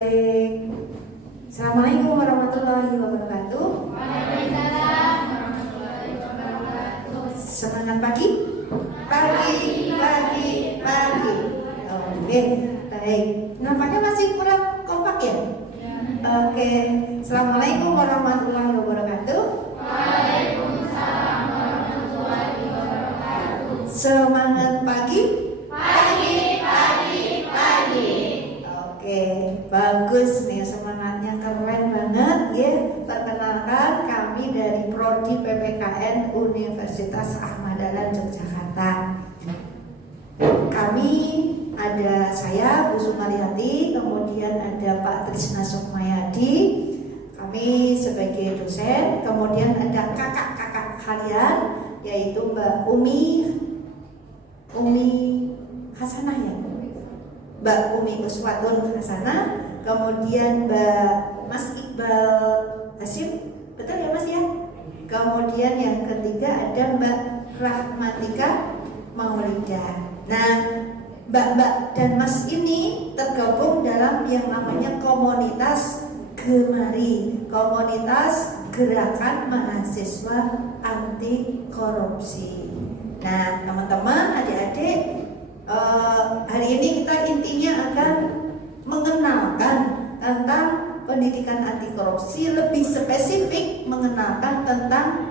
Baik. Assalamualaikum warahmatullahi wabarakatuh. Waalaikumsalam warahmatullahi wabarakatuh. Semangat pagi? Pagi. Oke, baik. Nampaknya masih kurang kompak ya? Oke. Assalamualaikum warahmatullahi wabarakatuh. Waalaikumsalam warahmatullahi wabarakatuh. Semangat pagi? Pagi. Oke, bagus nih, semangatnya keren banget ya. Perkenalkan, kami dari Prodi PPKN Universitas Ahmad Dahlan Yogyakarta. Kami ada saya Bu Sumaryati, kemudian ada Pak Trisna Sukmayadi. Kami sebagai dosen, kemudian ada kakak-kakak kalian yaitu Mbak Umi Hasanah ya. Mbak Umi Uswatun Hasanah, kemudian Mas Iqbal Hasyim, betul ya Mas ya? Kemudian yang ketiga ada Mbak Rahmatika Maulidah. Nah, Mbak dan Mas ini tergabung dalam yang namanya komunitas Gemari, komunitas Gerakan Mahasiswa Anti Korupsi. Nah, teman-teman, adik-adik, hari ini kita intinya akan mengenalkan tentang pendidikan anti korupsi, lebih spesifik mengenalkan tentang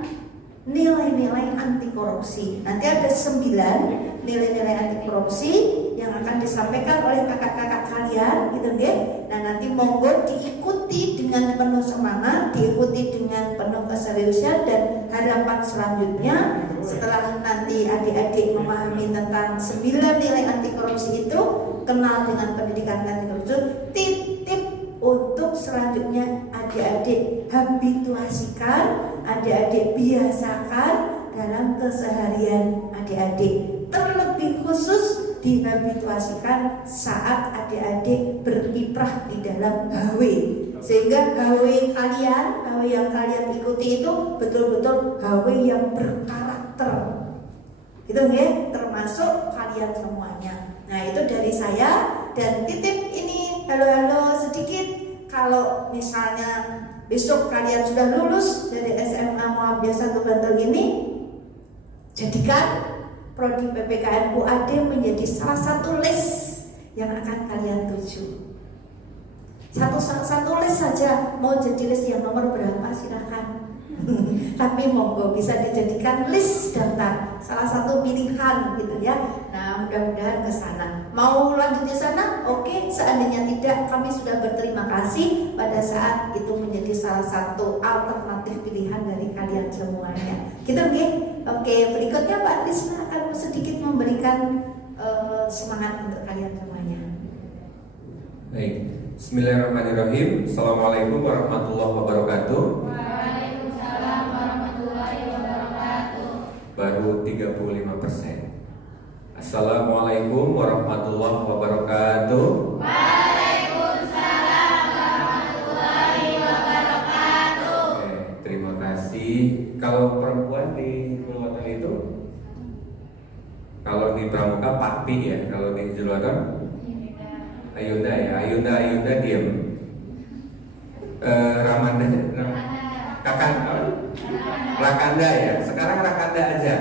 nilai-nilai anti korupsi. Nanti ada 9 nilai-nilai anti korupsi yang akan disampaikan oleh kakak-kakak kalian, gitu deh. Nah, nanti monggo diikuti dengan penuh semangat, diikuti dengan penuh keseriusan, dan harapan selanjutnya setelah nanti adik-adik memahami tentang 9 nilai anti korupsi itu, kenal dengan pendidikan anti korupsi, tip-tip untuk selanjutnya adik-adik habituasikan, adik-adik biasakan dalam keseharian adik-adik. Terlebih khusus dihabituasikan saat adik-adik berkiprah di dalam HW, sehingga HW yang kalian ikuti itu betul-betul HW yang berkarakter, gitu ya, termasuk kalian semuanya. Nah, itu dari saya, dan titip ini halo sedikit. Kalau misalnya besok kalian sudah lulus dari SMA Muhammadiyah 1 Bantul ini, jadikan Prodi PPKN UAD menjadi salah satu les yang akan kalian tuju. Satu les saja, mau jadi les yang nomor berapa silahkan. Tapi monggo bisa dijadikan list daftar, salah satu pilihan gitu ya. Nah, mudah-mudahan ke sana. Mau lanjut di sana? Oke. Seandainya tidak, kami sudah berterima kasih pada saat itu menjadi salah satu alternatif pilihan dari kalian semuanya. Gitu nggih? Oke, berikutnya Pak Trisna akan sedikit memberikan semangat untuk kalian semuanya. Baik. Bismillahirrahmanirrahim. Assalamualaikum warahmatullahi wabarakatuh. Waalaikumsalam warahmatullahi wabarakatuh. Baru 35%. Assalamualaikum warahmatullahi wabarakatuh. Waalaikumsalam warahmatullahi wabarakatuh. Oke, terima kasih. Kalau perempuan di Purwakarta itu, kalau di Pramuka Pakti ya, kalau di Juluatan Ayunda ya, Ayunda diam. Ramanda, Rakanda ya. Sekarang Rakanda aja.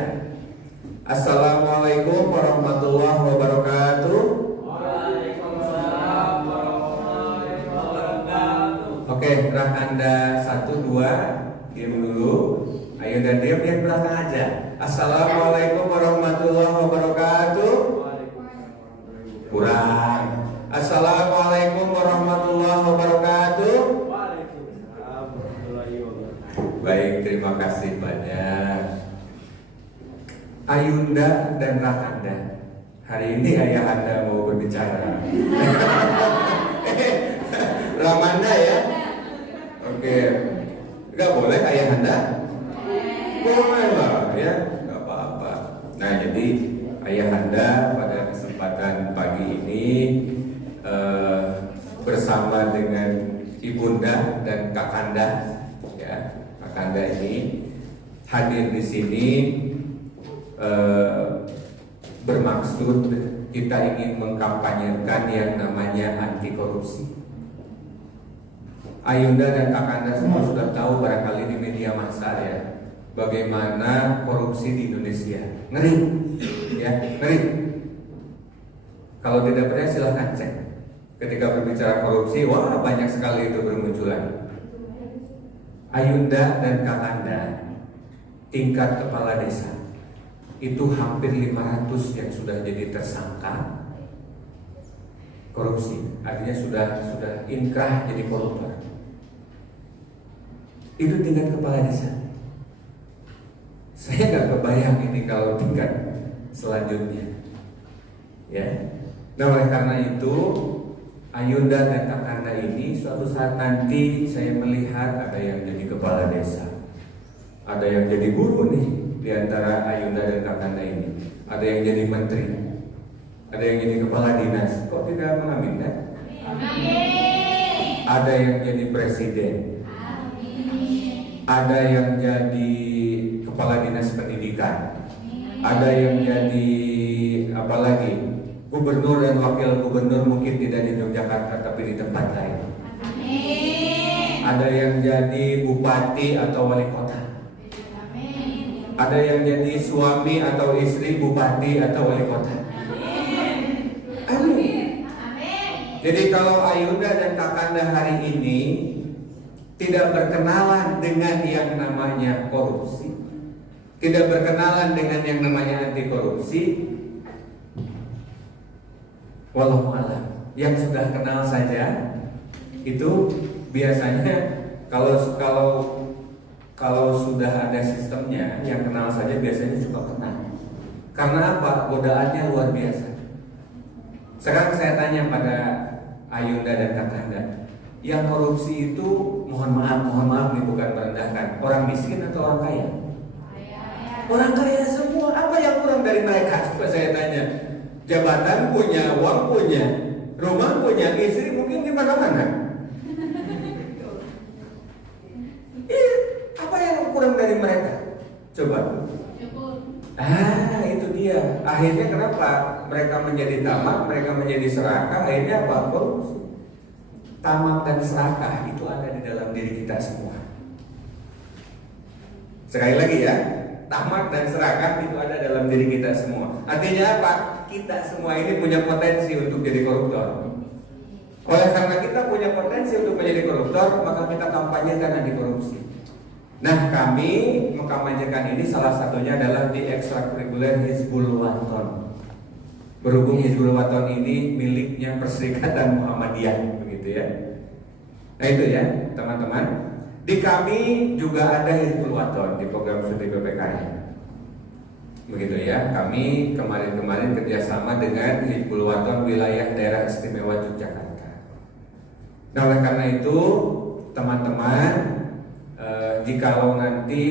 Assalamualaikum warahmatullahi wabarakatuh. Waalaikumsalam warahmatullahi wabarakatuh. Oke, Rakanda 1, 2 diam dulu. Ayunda diam, yang belakang aja. Assalamualaikum warahmatullahi wabarakatuh. Kurang. Assalamualaikum warahmatullahi wabarakatuh. Waalaikumsalam warahmatullahi wabarakatuh. Baik, terima kasih banyak. Ayunda dan Rakanda, hari ini ayah Anda mau berbicara. Ramanda ya. Oke, nggak boleh ayah Anda? Boleh lah ya, nggak apa-apa. Nah, jadi ayah Anda pada kesempatan pagi ini bersama dengan ibunda dan kakanda, ya, kakanda ini hadir di sini bermaksud kita ingin mengkampanyekan yang namanya anti korupsi. Ayunda dan Kakanda semua sudah tahu barangkali di media massa ya, bagaimana korupsi di Indonesia. Ngeri, ya, ngeri. Kalau tidak percaya silahkan cek. Ketika berbicara korupsi, wah banyak sekali itu bermunculan. Ayunda dan Kakanda tingkat kepala desa itu hampir 500 yang sudah jadi tersangka korupsi, artinya sudah inkrah jadi koruptor. Itu tingkat kepala desa. Saya nggak kebayang ini kalau tingkat selanjutnya, ya. Nah oleh karena itu Ayunda dan Kakanda ini suatu saat nanti saya melihat ada yang jadi kepala desa, ada yang jadi guru nih di antara Ayunda dan Kakanda ini, ada yang jadi menteri, ada yang jadi kepala dinas. Kok tidak mengaminkan? Ada yang jadi presiden, ada yang jadi kepala dinas pendidikan, ada yang jadi apalagi gubernur dan wakil gubernur, mungkin tidak di Yogyakarta tapi di tempat lain. Ada yang jadi bupati atau wali kota, ada yang jadi suami atau istri bupati atau wali kota. Amin. Jadi kalau Ayunda dan Kakanda hari ini tidak berkenalan dengan yang namanya korupsi, tidak berkenalan dengan yang namanya anti korupsi, walau alam, yang sudah kenal saja itu biasanya kalau sudah ada sistemnya, yang kenal saja biasanya suka kenal. Karena apa? Godaannya luar biasa. Sekarang saya tanya pada Ayunda dan Kakanda, yang korupsi itu mohon maaf nih, bukan merendahkan, orang miskin atau orang kaya? Orang kaya semua. Apa yang kurang dari mereka? Coba saya tanya. Jabatan punya, uang punya, rumah punya, istri mungkin di mana-mana. Apa yang kurang dari mereka? Coba. Itu dia. Akhirnya kenapa mereka menjadi tamak, mereka menjadi serakah? Akhirnya apa? Korupsi. Tamak dan serakah itu ada di dalam diri kita semua. Sekali lagi ya, tamak dan serakah itu ada dalam diri kita semua. Artinya apa? Kita semua ini punya potensi untuk jadi koruptor. Oleh karena kita punya potensi untuk menjadi koruptor, maka kita kampanyekan anti korupsi. Nah, kami mengkampanyekan ini salah satunya adalah di ekstrakurikuler Hizbul Waton. Berhubung Hizbul Waton ini miliknya Perserikatan Muhammadiyah, begitu ya. Nah itu ya, teman-teman. Di kami juga ada Hizbul Waton di program studi PPKN. Begitu ya, kami kemarin kerjasama dengan Hizbul Waton wilayah daerah istimewa Yogyakarta. Nah oleh karena itu teman-teman, jikalau nanti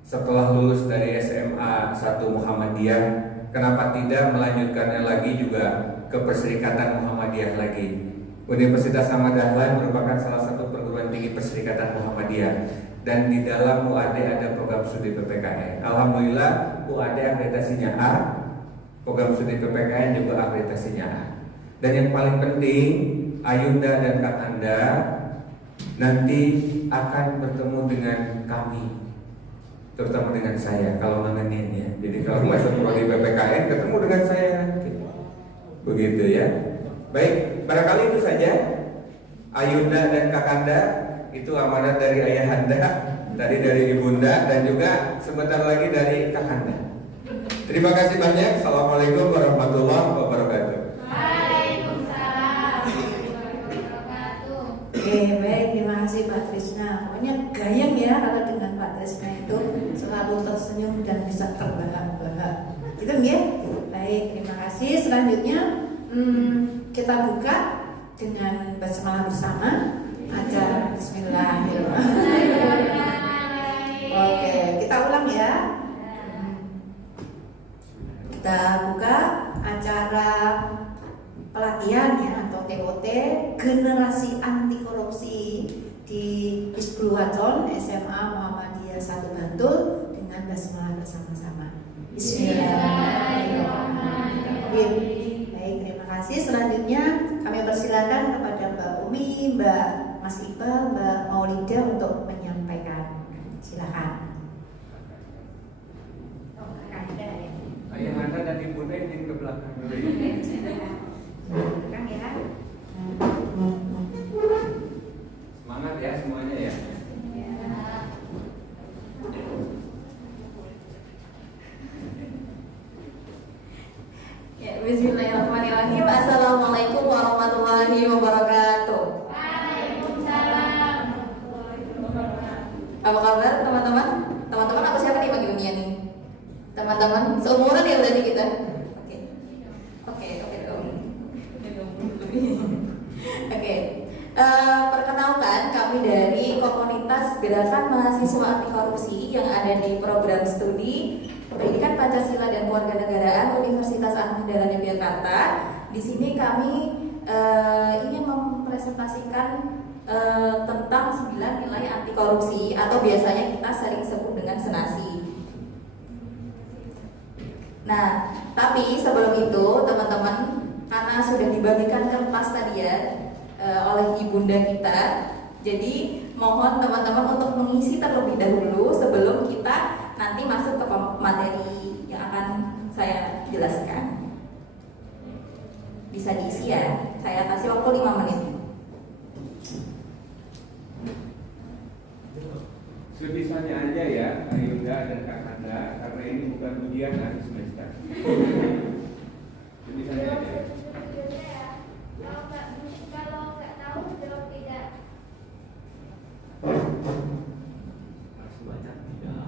setelah lulus dari SMA 1 Muhammadiyah, kenapa tidak melanjutkannya lagi juga ke Perserikatan Muhammadiyah lagi. Universitas Ahmad Dahlan merupakan salah satu perguruan tinggi Perserikatan Muhammadiyah. Dan di dalam UAD ada program studi PPKN. Alhamdulillah UAD akreditasinya A, program studi PPKN juga akreditasinya A. Dan yang paling penting, Ayunda dan Kakanda nanti akan bertemu dengan kami, terutama dengan saya kalau nanganin ya. Jadi kalau masuk prodi PPKN ketemu dengan saya nanti. Begitu ya. Baik, barangkali itu saja. Ayunda dan Kakanda itu amanat dari ayahanda, tadi dari ibunda, dan juga sebentar lagi dari Kakanda. Terima kasih banyak. Assalamualaikum warahmatullahi wabarakatuh. Waalaikumsalam warahmatullahi wabarakatuh. Oke, baik, terima kasih Pak Trisna. Pokoknya gayeng ya kalau dengan Pak Trisna itu selalu tersenyum dan bisa terbahak-bahak. Gitu ya. Baik, terima kasih. Selanjutnya kita buka dengan basmalah bersama. Acara Bismillahirrahmanirrahim. Oke, kita ulang ya. Kita buka acara pelatihan ya atau TOT generasi anti korupsi di Hizbul Waton SMA Muhammadiyah 1 Bantul dengan basmalah bersama-sama. Bismillahirrahmanirrahim. Baik, terima kasih. Selanjutnya kami persilakan kepada Mbak Umi, Mbak Mas Mbak Maulida untuk menyampaikan. Silakan. Oh, Kang Ida ya. Ayah Anda dan Ibunda izin ke belakang dulu. Kang ya. Semangat ya semuanya ya. Ya, bismillahirrahmanirrahim. Assalamualaikum warahmatullahi wabarakatuh. Waalaikumsalam. Apa kabar teman-teman? Teman-teman aku siapa nih pagi dunia nih? Teman-teman, seumuran ya berarti kita? Oke dong. Oke. Perkenalkan, kami dari komunitas Gerakan Mahasiswa Anti Korupsi yang ada di program studi Pendidikan Pancasila dan Kewarganegaraan Universitas Ahmad Dahlan Yogyakarta. Di sini kami ingin mempresentasikan tentang 9 nilai anti korupsi atau biasanya kita sering sebut dengan senasi. Nah, tapi sebelum itu teman-teman, karena sudah dibagikan kertas tadi ya oleh ibunda kita, jadi mohon teman-teman untuk mengisi terlebih dahulu sebelum kita nanti masuk ke materi yang akan saya jelaskan. Bisa diisi ya, saya kasih waktu 5 menit. Sebisanya aja ya, Ayunda dan Kak Anda, karena ini bukan ujian akhir semester. Sebisanya aja. Kalau nggak tahu jawab tidak. Harus baca tidak.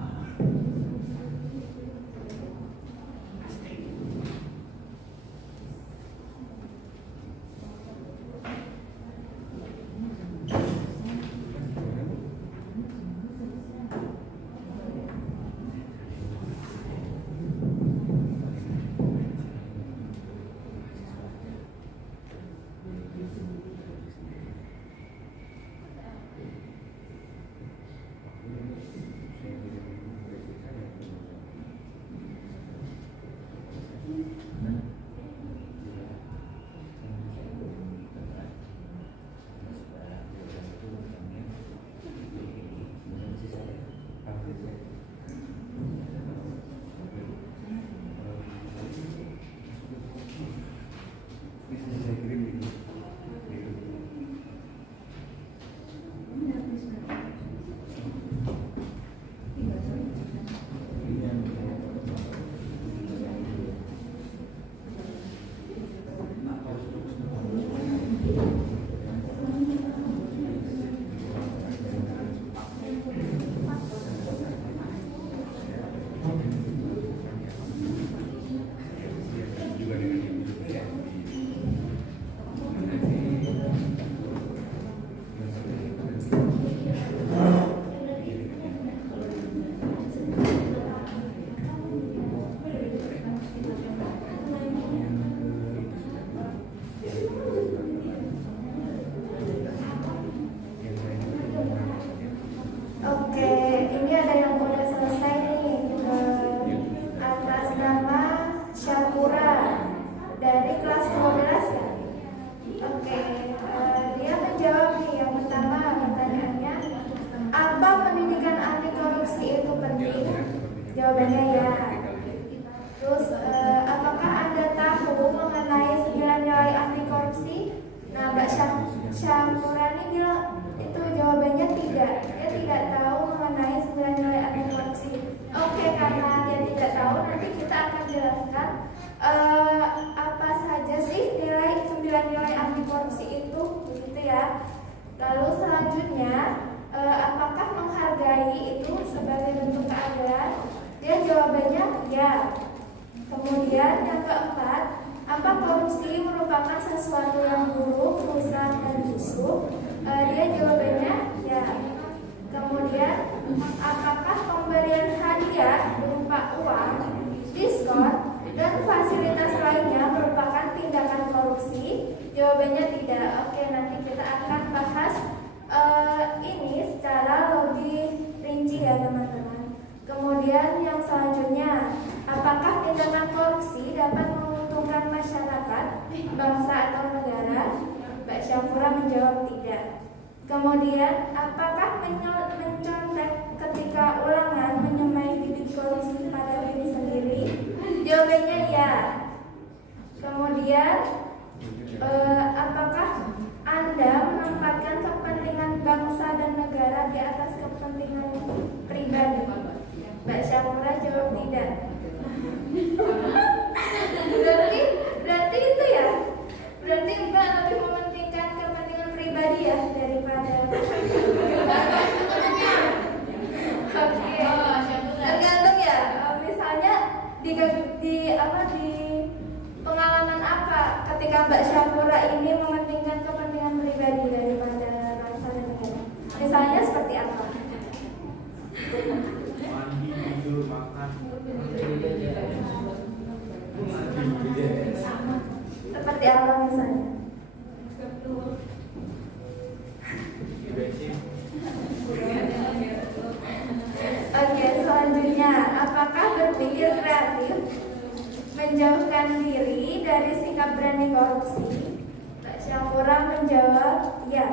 Oke, ini ada yang udah selesai nih. Atas nama Syakura dari kelas 12 ya. Oke, dia menjawab nih yang pertama pertanyaannya, apa pendidikan anti korupsi itu penting? Jawabannya ya. Terus apakah Anda tahu mengenai 9 nilai anti korupsi? Nah, Mbak Syakura ini bilang itu jawabannya tidak. Dia tidak tahu mengenai 9 nilai anti korupsi. Oke, karena dia tidak tahu, nanti kita akan jelaskan apa saja sih 9 nilai anti korupsi itu, begitu ya. Lalu selanjutnya, apakah menghargai itu sebagai bentuk keadilan? Dia jawabannya ya. Kemudian yang keempat, apa korupsi merupakan sesuatu yang buruk, rusak, dan busuk? Dia jawabannya ya. Kemudian, apakah pemberian hadiah berupa uang, diskon, dan fasilitas lainnya merupakan tindakan korupsi? Jawabannya tidak. Oke, nanti kita akan bahas ini secara lebih rinci ya teman-teman. Kemudian yang selanjutnya, apakah tindakan korupsi dapat menguntungkan masyarakat, bangsa atau negara? Mbak Syafura menjawab tidak. Kemudian, apakah mencontek ketika ulangan menyemai bibit korupsi pada diri sendiri? Jawabannya ya. Kemudian, apakah Anda menempatkan kepentingan bangsa dan negara di atas kepentingan pribadi? Mbak Syakura jawab tidak. berarti itu ya. Berarti Mbak lebih mementingkan kepentingan pribadi ya daripada. Oke. Tergantung ya. Misalnya di pengalaman apa ketika Mbak Syakura ini mementingkan kepentingan pribadi daripada bangsa dan negara? Misalnya seperti apa? Mandi, tidur, makan. Seperti apa misalnya? Oke, selanjutnya, apakah berpikir kreatif menjauhkan diri dari sikap berani korupsi? Mbak Syakura menjawab ya.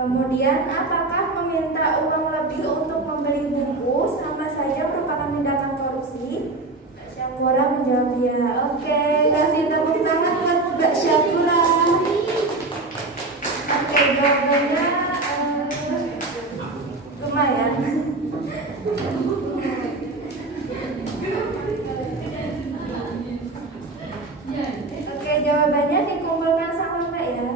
Kemudian, apakah meminta uang lebih untuk membeli buku sama saja merupakan tindakan korupsi? Mbak Syakura menjawab ya. Oke, kasih tepuk tangan buat Mbak Syakura. Oke, jawabannya lumayan. Oke, jawabannya dikumpulkan sama Mbak ya.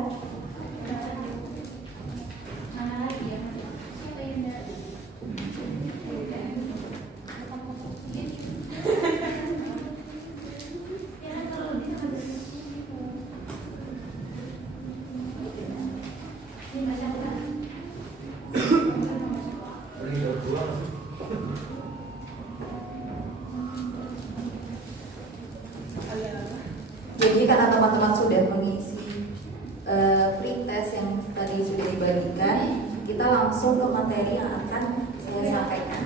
Jadi karena teman-teman sudah mengisi pretest yang tadi sudah dibagikan, kita langsung ke materi yang akan saya sampaikan.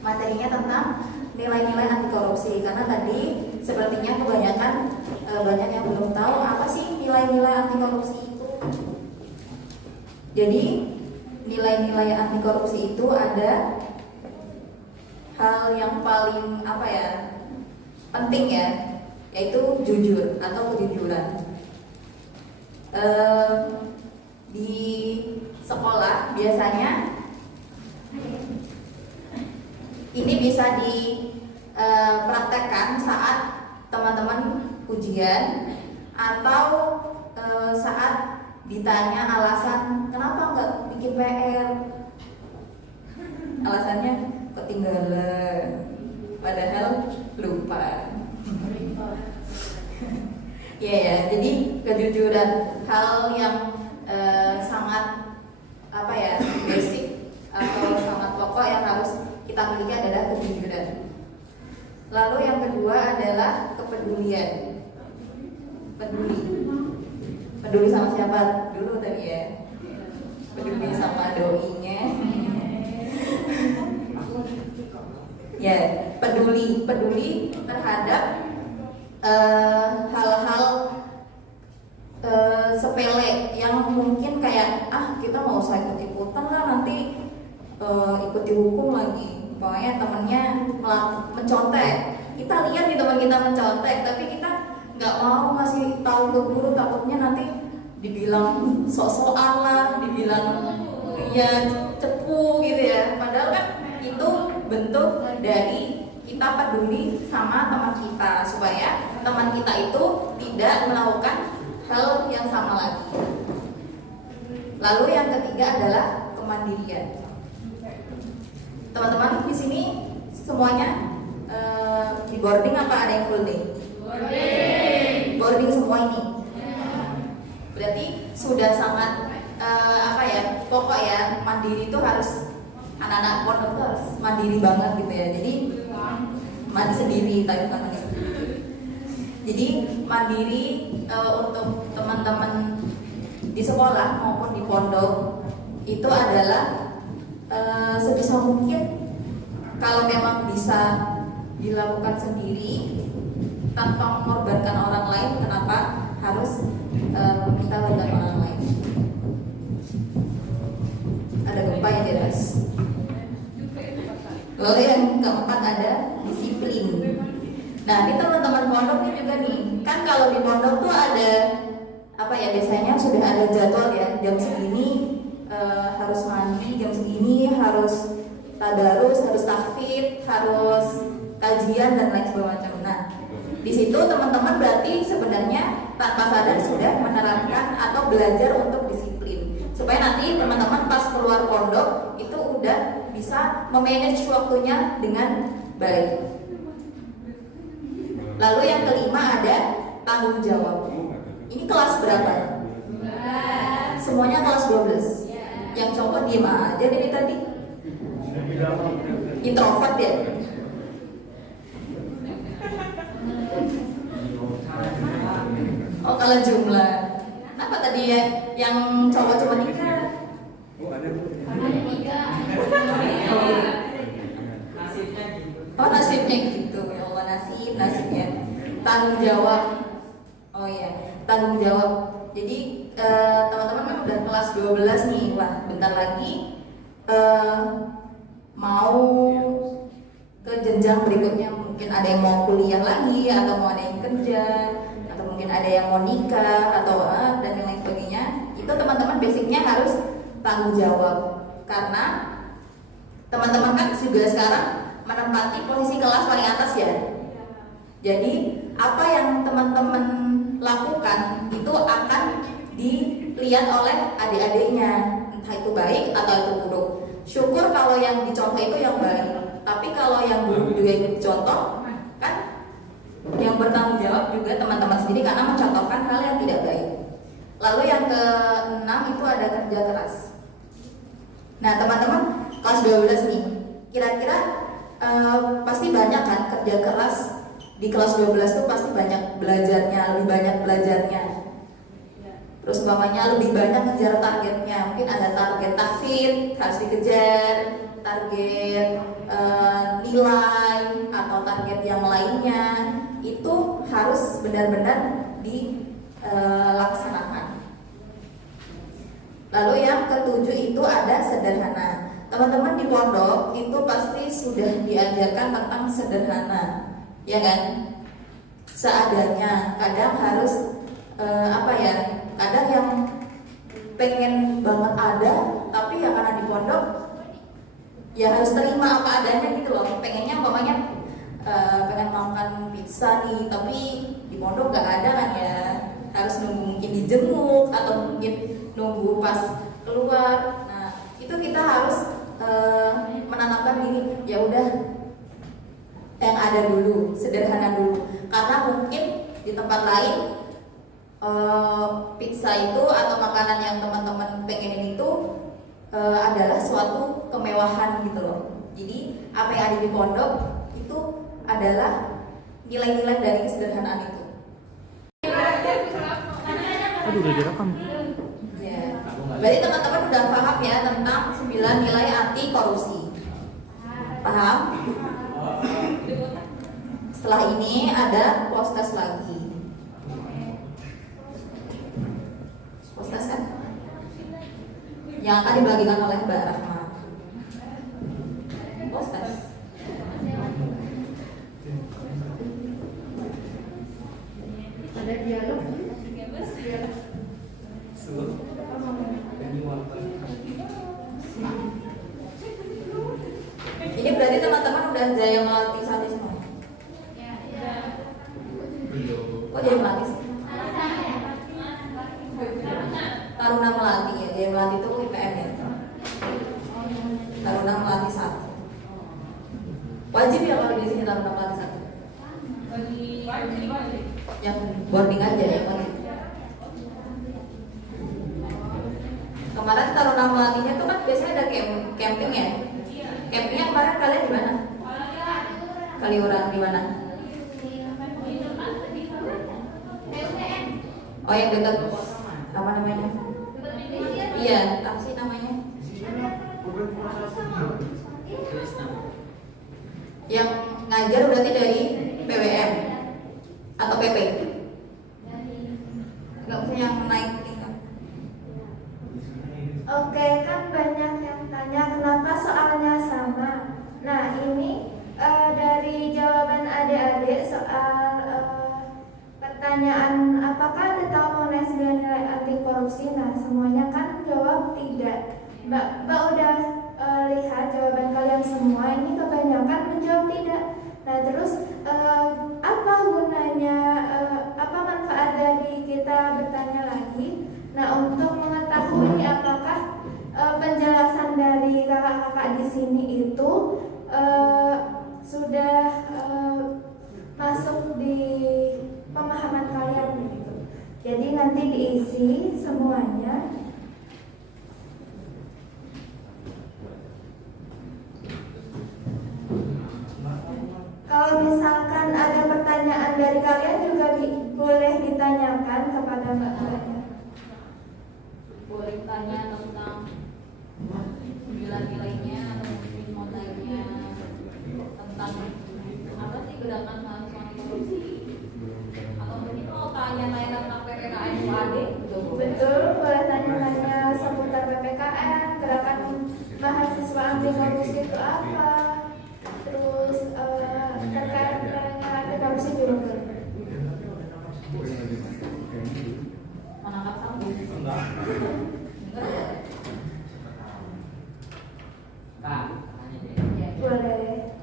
Materinya tentang nilai-nilai anti korupsi. Karena tadi sepertinya kebanyakan banyak yang belum tahu apa sih nilai-nilai anti korupsi itu. Jadi nilai-nilai anti korupsi itu ada hal yang paling penting ya, yaitu jujur atau kejujuran. Di sekolah biasanya ini bisa dipraktekkan saat teman-teman ujian atau saat ditanya alasan kenapa nggak bikin PR, alasannya ketinggalan, padahal lupa. Ya, jadi kejujuran hal yang sangat basic atau sangat pokok yang harus kita miliki adalah kejujuran. Lalu yang kedua adalah kepedulian. Peduli sama siapa dulu tadi ya? Peduli sama doinya. Ya, peduli terhadap hal-hal sepele yang mungkin kayak kita mau usah ikut-ikutan lah, nanti ikut dihukum lagi. Pokoknya temennya mencontek, kita lihat nih teman kita mencontek, tapi kita nggak mau ngasih tahu ke guru, takutnya nanti dibilang sok-sokan lah, dibilang ya cepu gitu ya. Padahal kan itu bentuk dari kita peduli sama teman kita supaya teman kita itu tidak melakukan hal yang sama lagi. Lalu yang ketiga adalah kemandirian. Teman-teman di sini semuanya di boarding apa ada yang full day? Boarding semua ini. Berarti sudah sangat pokok ya, mandiri itu harus, anak-anak pondok itu harus mandiri banget gitu ya. Jadi mandi sendiri, tapi bukan mandi sendiri. Jadi mandiri untuk teman-teman di sekolah maupun di pondok itu adalah sebisa mungkin kalau memang bisa dilakukan sendiri tanpa mengorbankan orang lain, kenapa harus meminta bantuan orang lain. Ada gempa ya di atas. Lalu yang keempat ada disiplin. Nah, ini teman-teman pondok ini juga nih, kan kalau di pondok tuh ada apa ya, biasanya sudah ada jadwal ya, jam segini harus mandi, jam segini harus tadarus, harus tahfidz, harus kajian dan lain sebagainya. Nah, di situ teman-teman berarti sebenarnya tanpa sadar sudah menerapkan atau belajar untuk disiplin, supaya nanti teman-teman pas keluar pondok itu udah bisa memanage waktunya dengan baik. Lalu yang kelima ada tanggung jawab. Ini kelas berapa? Semuanya kelas 12. Yang cowok diem aja dari tadi. Introvert ya? Oh, kalau jumlah. Kenapa tadi ya yang cowok cuma 3? Oh, ada. Oh, nasibnya gitu. Ya Allah, nasibnya. Tanggung jawab. Oh iya, tanggung jawab. Jadi teman-teman kan udah kelas 12 nih. Wah, bentar lagi mau ke jenjang berikutnya. Mungkin ada yang mau kuliah lagi, atau mau ada yang kerja, atau mungkin ada yang mau nikah, atau dan yang lain sebagainya. Itu teman-teman basicnya harus tanggung jawab. Karena teman-teman kan juga sekarang menempati posisi kelas paling atas ya. Jadi apa yang teman-teman lakukan itu akan dilihat oleh adik-adiknya, entah itu baik atau itu buruk. Syukur kalau yang dicontoh itu yang baik, tapi kalau yang buruk juga ikut dicontoh, kan yang bertanggung jawab juga teman-teman sendiri karena mencontohkan hal yang tidak baik. Lalu yang ke-6 itu ada kerja keras. Nah, teman-teman kelas 12 nih, kira-kira pasti banyak kan kerja keras. Di kelas 12 tuh pasti banyak belajarnya, lebih banyak belajarnya. Terus umpamanya lebih banyak ngejar targetnya. Mungkin ada target tahfidz harus dikejar, target nilai atau target yang lainnya itu harus benar-benar dilaksanakan. Lalu yang ke-7 itu ada sederhana. Teman-teman di pondok itu pasti sudah diajarkan tentang sederhana, ya kan? Seadanya. Kadang harus kadang yang pengen banget ada, tapi ya karena di pondok ya harus terima apa adanya gitu loh. Pengennya umpamanya pengen makan pizza nih, tapi di pondok gak ada kan ya, harus nunggu mungkin dijemuk atau mungkin nunggu pas keluar. Nah, itu kita harus menanamkan diri, ya udah yang ada dulu, sederhana dulu. Karena mungkin di tempat lain pizza itu atau makanan yang teman-teman pengenin itu adalah suatu kemewahan gitu loh. Jadi apa yang ada di pondok itu adalah nilai-nilai dari kesederhanaan itu. Aduh, udah direkam. Ya. Berarti teman-teman udah paham ya tentang 9 nilai anti korupsi. Paham? Setelah ini ada post-test lagi. Post-test kan? Yang akan dibagikan oleh Mbak Rahma. Post-test. Ada dialog. Ini berarti teman-teman udah jaya melatih satu semua. Kok jadi melatih sih? Taruna Melati ya, Jaya Melati itu IPM ya. Taruna Melati 1. Wajib ya kalau di sini Taruna Melati 1. Yang boarding aja ya wajib. Kemarin Taruna Melatinya tuh kan biasanya ada camping ya. Campingnya kemarin kalian di mana? Kaliurang di mana? Oh yang dekat apa namanya? Iya, apa sih namanya? Yang ngajar berarti dari PWM atau PP? pertanyaan apakah Anda tahu mengenai 9 nilai anti korupsi? Nah, semuanya kan jawab tidak. Mbak udah lihat jawaban kalian semua, ini kebanyakan menjawab tidak. Nah, terus apa gunanya, apa manfaat dari kita bertanya lagi? Nah, untuk mengetahui apakah penjelasan dari kakak-kakak di sini itu sudah masuk di pemahaman kalian begitu. Jadi nanti diisi semuanya. Kalau misalkan ada pertanyaan dari kalian juga boleh ditanyakan kepada mbak-mbaknya. Boleh tanya tentang nilai-nilainya atau mungkin modelnya, tentang apa sih gerakan mahasiswa anti korupsi, atau mungkin mau tanya-tanya tentang PPKN UAD juga boleh. Betul, boleh tanya-tanya seputar PPKN, gerakan mahasiswa anti korupsi itu apa, terus terkait dengan anti korupsi juga boleh. Menangkap sambung. Kak, tanya deh. Boleh.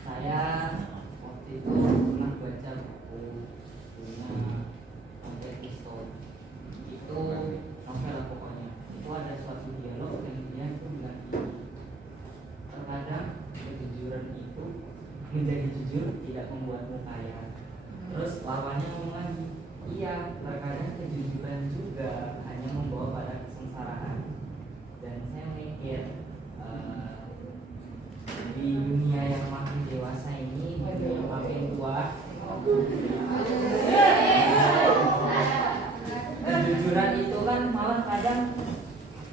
Saya waktu itu pernah baca buku punya Andre Kiston. Itu novel pokoknya. Itu ada suatu dialog yang dia itu bilang gini, terkadang kejujuran itu menjadi jujur tidak membuatmu kaya. Terus lawannya ngomong lagi, iya, terkadang kejujuran juga hanya membawa pada kesengsaraan. Dan saya mikir di dunia yang makin dewasa ini, yang makin tua, kejujuran itu kan malah kadang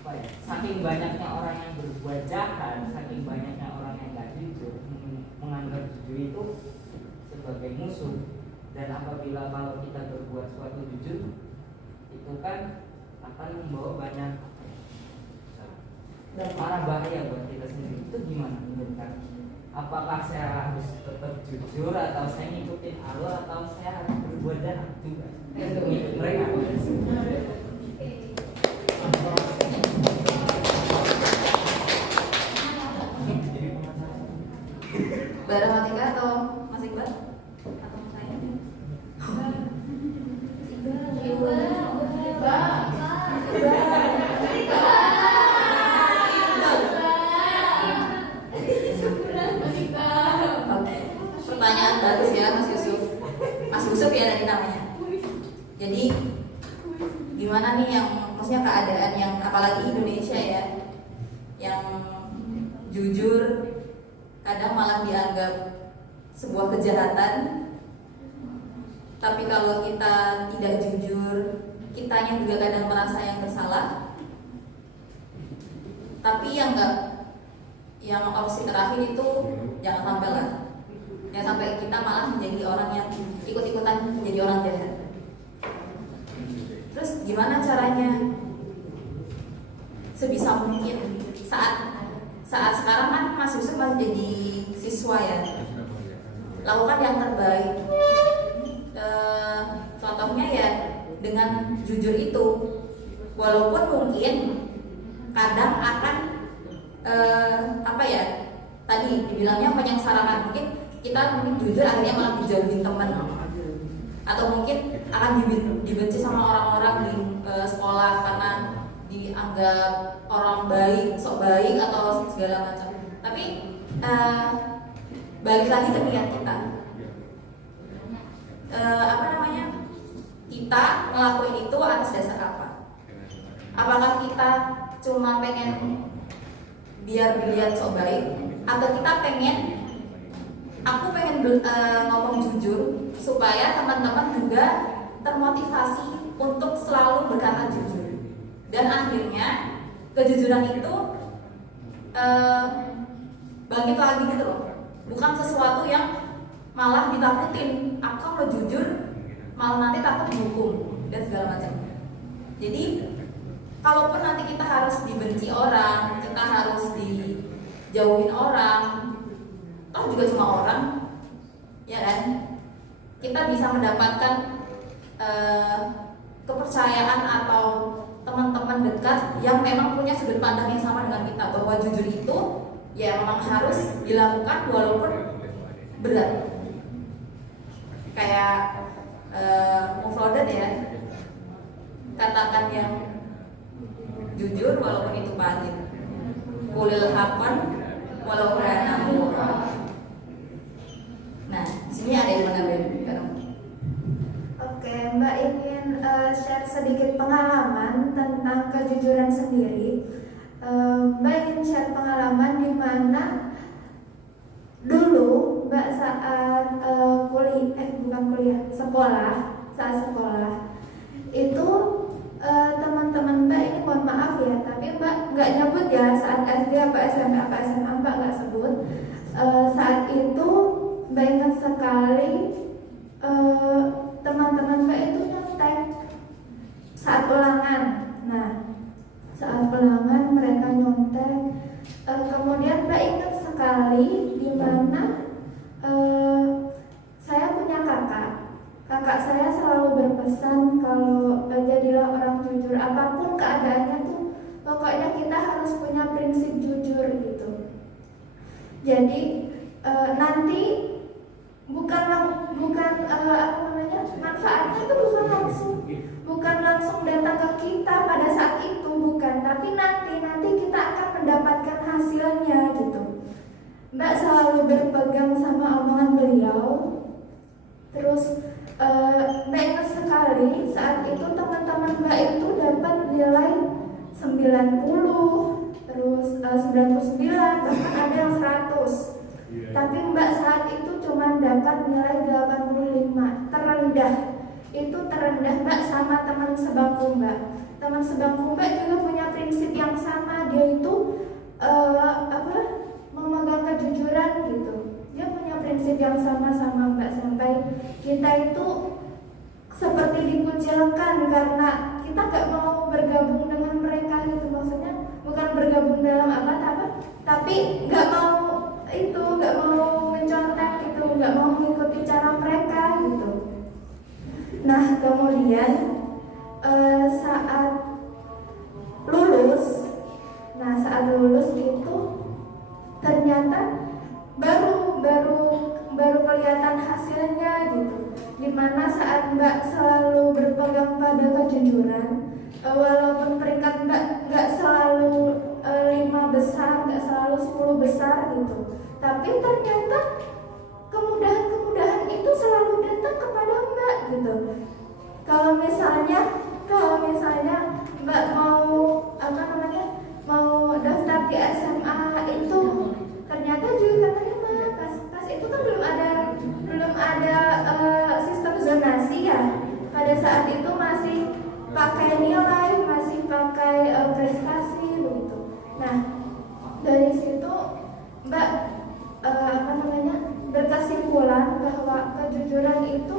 apa ya, saking banyaknya orang yang berbuat jahat, saking banyaknya orang yang gak jujur, menganggap jujur itu sebagai musuh. Dan apabila kalau kita berbuat suatu jujur, itu kan akan membawa banyak marah bahaya buat kita sendiri. Itu gimana menurut kalian? Apakah saya harus tetap jujur, atau saya ngikutin alur, atau saya harus berbuat jahat juga untuk ngikut mereka? Bareng Atika atau Mas Iqbal? Atau Mas saya? Pertanyaan bagus ya Mas Yusuf. Mas Yusuf ya tadi namanya. Jadi gimana nih yang maksudnya keadaan yang apalagi Indonesia ya, yang jujur kadang malah dianggap sebuah kejahatan. Tapi kalau kita tidak jujur, kitanya juga kadang merasa yang bersalah. Tapi yang opsi terakhir itu jangan sampai lah. Jangan sampai kita malah menjadi orang yang ikut-ikutan menjadi orang jahat. Terus gimana caranya? Sebisa mungkin saat sekarang kan Mas Yusuf masih jadi siswa ya. Lakukan yang terbaik. Contohnya ya dengan jujur itu, walaupun mungkin kadang akan apa ya, tadi dibilangnya menyengsarakan, mungkin kita mungkin jujur akhirnya malah dijauhin teman, atau mungkin akan dibenci sama orang-orang di sekolah karena dianggap orang baik, sok baik atau segala macam. Tapi balik lagi ke niat kita. Kita ngelakuin itu atas dasar apa? Apakah kita cuma pengen biar dilihat sok baik, atau kita pengen ngomong jujur supaya teman-teman juga termotivasi untuk selalu berkata jujur, dan akhirnya kejujuran itu bangkit lagi gitu loh, bukan sesuatu yang malah ditakutin. Aku kalau jujur malah nanti takut dihukum dan segala macam. Jadi kalaupun nanti kita harus dibenci orang, kita harus dijauhin orang, toh juga cuma orang, ya kan? Kita bisa mendapatkan kepercayaan atau teman-teman dekat yang memang punya sudut pandang yang sama dengan kita, bahwa jujur itu ya memang harus dilakukan walaupun berat. Kayak Mufrodat ya, katakan yang jujur walaupun itu pahit, kulil hakon walau kana murra. Nah, sini ada yang mengambil. Oke, Mbak ingin share sedikit pengalaman tentang kejujuran sendiri. Mbak ingin share pengalaman di mana dulu Mbak saat saat sekolah itu teman-teman Mbak ini mohon maaf ya, tapi Mbak nggak nyebut ya saat SD apa SMP apa SMA, Mbak nggak sebut. Saat itu Mbak ingat sekali teman-teman Mbak itu nyontek saat ulangan. Nah, saat ulangan mereka nyontek. Kemudian Mbak ingat sekali di mana saya punya kakak saya selalu berpesan kalau jadilah orang jujur, apapun keadaannya tuh pokoknya kita harus punya prinsip jujur gitu. Jadi nanti manfaatnya itu bukan langsung datang ke kita pada saat itu, bukan, tapi nanti kita akan mendapatkan hasilnya gitu. Mbak selalu berpegang sama omongan beliau. Terus Mbak ingat sekali saat itu teman-teman Mbak itu dapat nilai 90, terus 99, bahkan ada yang 100. Tapi Mbak saat itu cuma dapat nilai 85, terendah. Itu terendah Mbak sama teman sebangku Mbak. Teman sebangku Mbak juga punya prinsip yang sama, dia itu memegang kejujuran gitu. Dia punya prinsip yang sama Mbak, sampai kita itu seperti dikucilkan karena kita gak mau bergabung dengan mereka gitu. Maksudnya bukan bergabung dalam apa-apa, tapi gak mau mencontek gitu, gak mau mengikuti cara mereka gitu. Nah kemudian saat lulus itu ternyata baru kelihatan hasilnya gitu. Dimana saat Mbak selalu berpegang pada kejujuran, walaupun peringkat Mbak nggak selalu 5 besar, nggak selalu 10 besar gitu, tapi ternyata kemudahan itu selalu datang kepada Mbak gitu. Kalau misalnya Mbak mau daftar di SMA itu, ternyata juga keterima. Pas itu kan belum ada sistem zonasi ya. Pada saat itu masih pakai nilai, masih pakai prestasi begitu. Nah dari situ Mbak berkesimpulan bahwa kejujuran itu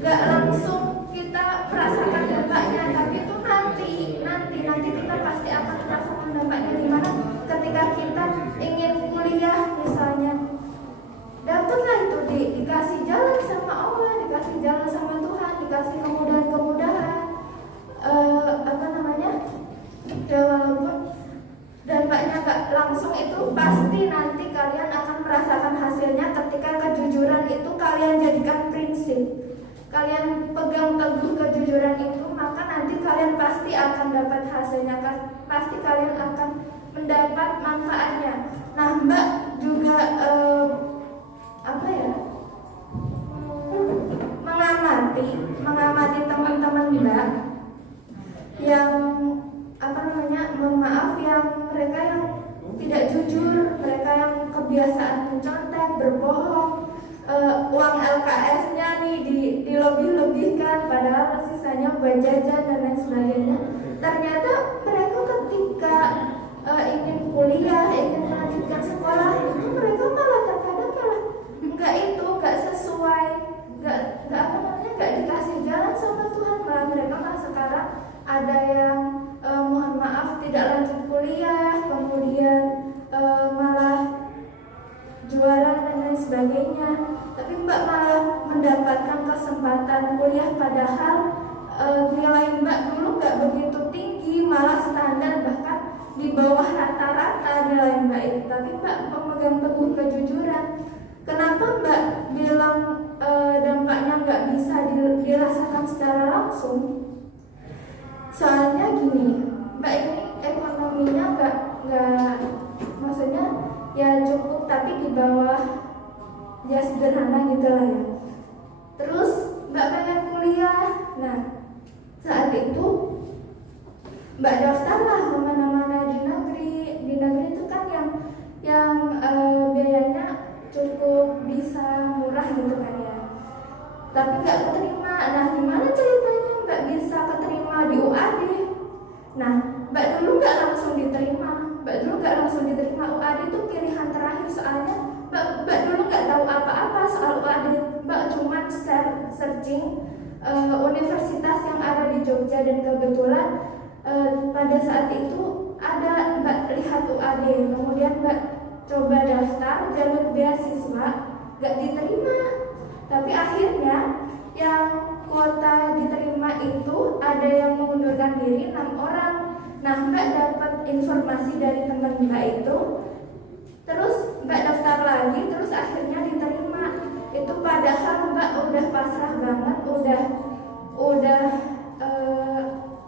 gak langsung kita merasakan dampaknya, tapi itu nanti kita pasti akan merasakan dampaknya. Dimana ketika kita ingin kuliah misalnya, dapatlah itu dikasih jalan sama Allah, dikasih jalan sama Tuhan, dikasih kemudahan-kemudahan. Ya walaupun dampaknya gak langsung, itu pasti nanti kalian akan merasakan hasilnya ketika kejujuran itu kalian jadikan prinsip. Kalian pegang teguh kejujuran itu, maka nanti kalian pasti akan dapat hasilnya, pasti kalian akan mendapat manfaatnya. Nah Mbak juga mengamati teman-teman Mbak yang maaf, yang mereka yang tidak jujur, mereka yang kebiasaan mencontek, berbohong, uang LKS-nya nih dilebih-lebihkan padahal sisanya buat jajan dan lain sebagainya. Ternyata mereka ketika ingin kuliah, ingin melanjutkan sekolah itu, mereka malah terkadang nggak sesuai, nggak dikasih jalan sama Tuhan. Malah mereka sekarang ada yang mohon maaf tidak lanjut kuliah, kemudian malah jualan dan lain sebagainya. Tapi Mbak malah mendapat mendapatkan kesempatan kuliah, padahal nilai Mbak dulu nggak begitu tinggi, malah standar, bahkan di bawah rata-rata nilai Mbak itu. Tapi Mbak memegang teguh kejujuran. Kenapa Mbak bilang dampaknya nggak bisa dirasakan secara langsung? Soalnya gini, Mbak ini ekonominya nggak, maksudnya ya cukup, tapi di bawah ya sederhana gitu lah ya. Terus Mbak pengen kuliah, nah saat itu Mbak daftarlah kemana-mana di negeri. Di negeri itu kan yang biayanya cukup bisa murah gitu kan ya. Tapi nggak keterima. Nah, gimana ceritanya Mbak bisa keterima di UAD? Nah, Mbak dulu nggak langsung diterima. UAD itu pilihan terakhir, soalnya Mbak dulu nggak tahu apa-apa soal UAD. Mbak cuma searching universitas yang ada di Jogja, dan kebetulan pada saat itu ada Mbak lihat UAD. Kemudian Mbak coba daftar jalur beasiswa, nggak diterima. Tapi akhirnya yang kuota diterima itu ada yang mengundurkan diri 6 orang. Nah, Mbak dapat informasi dari teman Mbak itu, terus Mbak daftar lagi, terus akhirnya diterima. Itu padahal Mbak udah pasrah banget, udah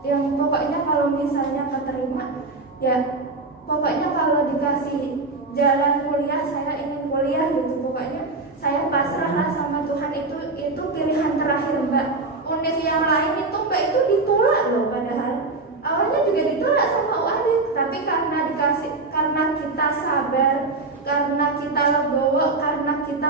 yang pokoknya kalau misalnya keterima, ya pokoknya kalau dikasih jalan kuliah, saya ingin kuliah gitu. Pokoknya saya pasrah lah sama Tuhan, itu pilihan terakhir Mbak. Univ yang lain itu Mbak itu ditolak loh, padahal awalnya juga ditolak sama UAD. Tapi karena kita sabar, karena kita legowo, karena kita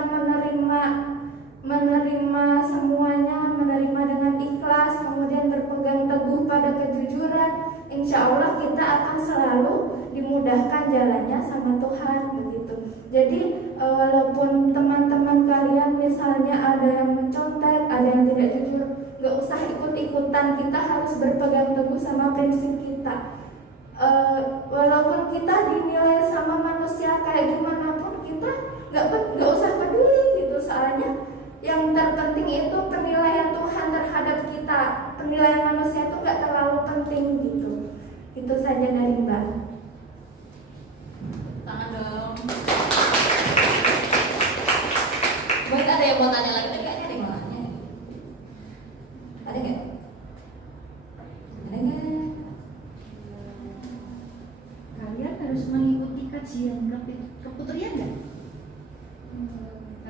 menerima semuanya, menerima dengan ikhlas, kemudian berpegang teguh pada kejujuran, insya Allah kita akan selalu dimudahkan jalannya sama Tuhan begitu. Jadi walaupun teman-teman kalian misalnya ada yang mencontek, ada yang tidak jujur, gak usah ikut-ikutan. Kita harus berpegang teguh sama prinsip kita. Walaupun kita dinilai sama manusia kayak gimana pun, kita gak usah peduli gitu. Soalnya yang terpenting itu penilaian Tuhan terhadap kita. Penilaian manusia itu gak terlalu penting gitu. Itu saja dari Mbak. Tangan dong. Buat ada yang mau tanya lagi? Tadi kayaknya ada yang mau tanya. Ada nggak? Ada nggak? Kalian harus mengikuti kajian keputrian nggak?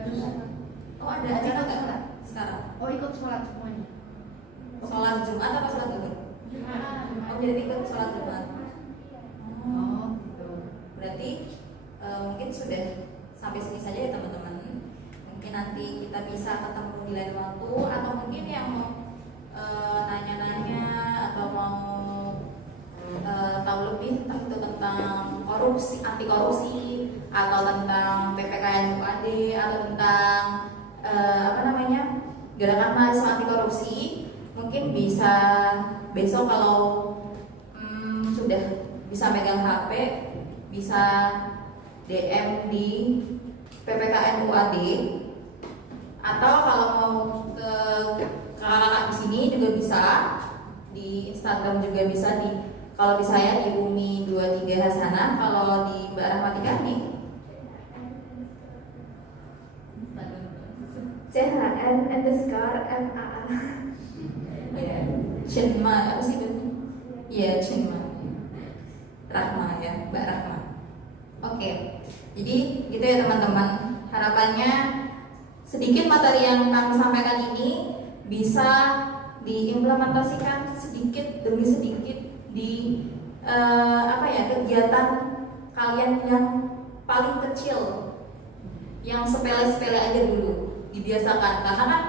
Harus. Oh, ada acara nggak sekarang? Oh, ikut sholat semuanya. Sholat Jumat apa sholat Zuhur? Oh, jadi ikut sholat Jumat. Oh, gitu. Berarti mungkin sudah sampai sini saja ya teman-teman. Mungkin nanti kita bisa ketemu di lain waktu, atau mungkin yang mau nanya-nanya atau mau tahu lebih tentang korupsi, anti korupsi, atau tentang PPKN UAD, atau tentang gerakan mahasiswa anti korupsi, mungkin bisa besok kalau sudah bisa megang HP, bisa DM di PPKN UAD, atau kalau mau ke kakak-kakak di sini juga bisa, di Instagram juga bisa, kalau di saya di Umi 23 Hasanah, kalau di Mbak Rahmatika nih CHN_MAA. ya, Chenma apa sih itu? Iya, Chenma Rahma ya, Mbak Rahma. Oke, jadi gitu ya teman-teman. Harapannya sedikit materi yang kami sampaikan ini bisa diimplementasikan sedikit demi sedikit di kegiatan kalian yang paling kecil, yang sepele-sepele aja dulu dibiasakan. Karena kan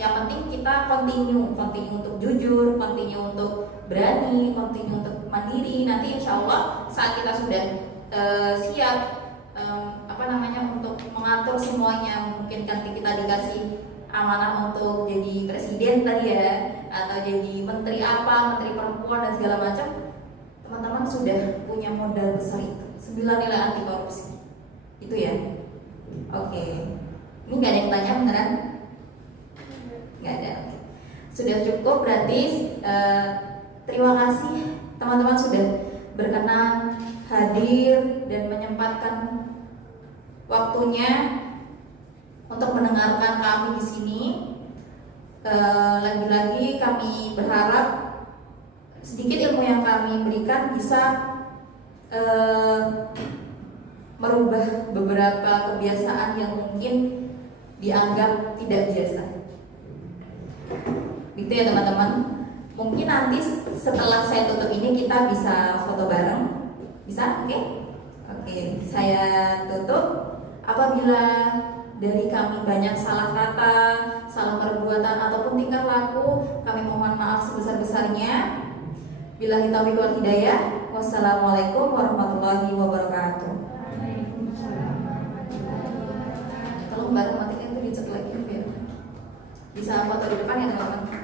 yang penting kita continue untuk jujur, continue untuk berani, continue untuk mandiri. Nanti insya Allah saat kita sudah siap untuk mengatur semuanya, mungkin nanti kita dikasih amanah untuk jadi presiden tadi ya, atau jadi menteri apa, menteri perempuan dan segala macam, teman-teman sudah punya modal besar itu, 9 nilai anti korupsi itu ya. Oke, ini nggak ada yang tanya beneran? Sudah cukup berarti. Terima kasih teman-teman sudah berkenan hadir dan menyempatkan waktunya untuk mendengarkan kami di sini. Lagi-lagi kami berharap sedikit ilmu yang kami berikan bisa merubah beberapa kebiasaan yang mungkin dianggap tidak biasa. Gitu ya teman-teman. Mungkin nanti setelah saya tutup ini kita bisa foto bareng. Bisa? Oke? Oke, saya tutup. Apabila dari kami banyak salah kata, salah perbuatan ataupun tingkah laku, kami mohon maaf sebesar-besarnya. Billahi taufiq wal hidayah. Wassalamualaikum warahmatullahi wabarakatuh. Tolong bareng matikan itu dicek lagi biar bisa foto di depan ya teman-teman.